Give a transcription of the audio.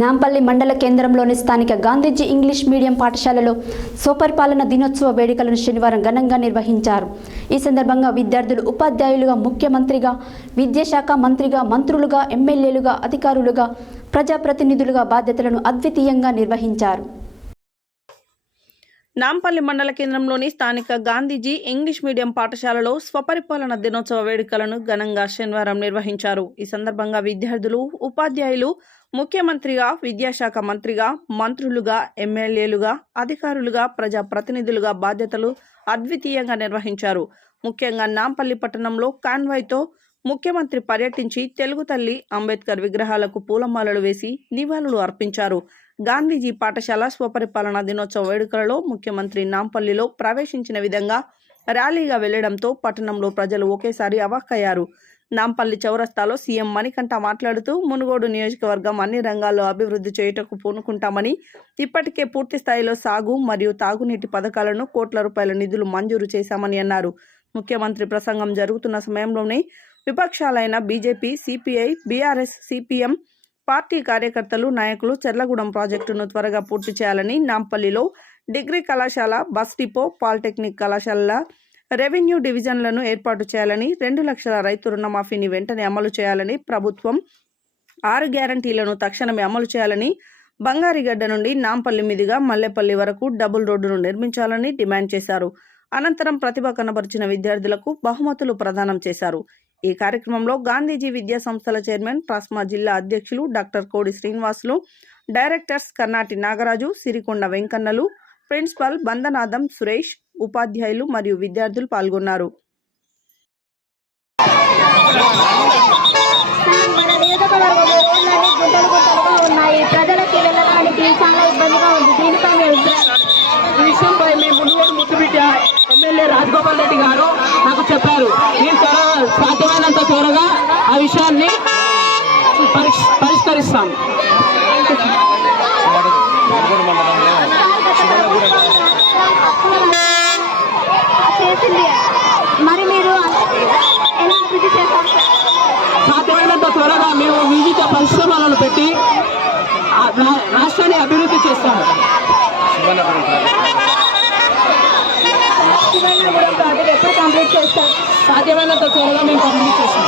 నాంపల్లి మండల కేంద్రంలోని స్థానిక గాంధీజీ ఇంగ్లీష్ మీడియం పాఠశాలలో స్వపరిపాలన దినోత్సవ వేడుకలను శనివారం ఘనంగా నిర్వహించారు. ఈ సందర్భంగా విద్యార్థులు ఉపాధ్యాయులుగా, ముఖ్యమంత్రిగా, విద్యాశాఖ మంత్రిగా, మంత్రులుగా, ఎమ్మెల్యేలుగా, అధికారులుగా, ప్రజాప్రతినిధులుగా బాధ్యతలను అద్వితీయంగా నిర్వహించారు. నాంపల్లి మండల కేంద్రంలోని స్థానిక గాంధీజీ ఇంగ్లీష్ మీడియం పాఠశాలలో స్వపరిపాలన దినోత్సవ వేడుకలను ఘనంగా శనివారం నిర్వహించారు. ఈ సందర్భంగా విద్యార్థులు, ఉపాధ్యాయులు ముఖ్యమంత్రిగా, విద్యాశాఖ మంత్రిగా, మంత్రులుగా, ఎమ్మెల్యేలుగా, అధికారులుగా, ప్రజాప్రతినిధులుగా బాధ్యతలు అద్వితీయంగా నిర్వహించారు. ముఖ్యంగా నాంపల్లి పట్టణంలో కాన్వాయ్తో ముఖ్యమంత్రి పర్యటించి తెలుగు తల్లి అంబేద్కర్ విగ్రహాలకు పూలమాలలు వేసి నివాళులు అర్పించారు. గాంధీజీ పాఠశాల స్వపరిపాలన దినోత్సవ వేడుకలలో ముఖ్యమంత్రి నాంపల్లిలో ప్రవేశించిన విధంగా ర్యాలీగా వెళ్లడంతో పట్టణంలో ప్రజలు ఒకేసారి అవాక్కయ్యారు. నాంపల్లి చౌరస్తాలో సీఎం మణికంఠ మాట్లాడుతూ మునుగోడు నియోజకవర్గం అన్ని రంగాల్లో అభివృద్ధి చేయుటకు పూనుకుంటామని, ఇప్పటికే పూర్తి స్థాయిలో సాగు మరియు తాగునీటి పథకాలను కోట్ల రూపాయల నిధులు మంజూరు చేశామని అన్నారు. ముఖ్యమంత్రి ప్రసంగం జరుగుతున్న సమయంలోనే విపక్షాలైన BJP, CPI, BRS, CPM party కార్యకర్తలు, నాయకులు చెర్లగూడెం ప్రాజెక్టును త్వరగా పూర్తి చేయాలని, నాంపల్లిలో డిగ్రీ కళాశాల, బస్ డిపో, పాలిటెక్నిక్ కళాశాలల రెవెన్యూ డివిజన్లను ఏర్పాటు చేయాలని, 2 లక్షల రైతు రుణమాఫీని వెంటనే అమలు చేయాలని, ప్రభుత్వం 6 గ్యారంటీలను తక్షణమే అమలు చేయాలని, బంగారిగడ్డ నుండి నాంపల్లి మీదుగా మల్లెపల్లి వరకు డబుల్ రోడ్డును నిర్మించాలని డిమాండ్ చేశారు. అనంతరం ప్రతిభ కనబరిచిన విద్యార్థులకు బహుమతులు ప్రదానం చేశారు. ఈ కార్యక్రమంలో గాంధీజీ విద్యా సంస్థల చైర్మన్, ట్రాస్మా జిల్లా అధ్యక్షులు డాక్టర్ కోడి శ్రీనివాసులు, డైరెక్టర్స్ కర్నాటి నాగరాజు, సిరికొండ వెంకన్నలు, ప్రిన్సిపల్ బందనాదం సురేష్, ఉపాధ్యాయులు మరియు విద్యార్థులు పాల్గొన్నారు. ఎమ్మెల్యే రాజగోపాల్ రెడ్డి గారు నాకు చెప్పారు. నేను సాధ్యమైనంత త్వరగా ఆ విషయాన్ని పరిష్కరిస్తాను. సాధ్యమైనంత త్వరగా మేము వివిధ పరిశ్రమలను పెట్టి రాష్ట్రాన్ని అభివృద్ధి చేస్తాము. ఎప్పుడు కంప్లీట్ చేస్తాం? సాధ్యమైనంత త్వరగా మేము కంప్లీట్ చేస్తాం.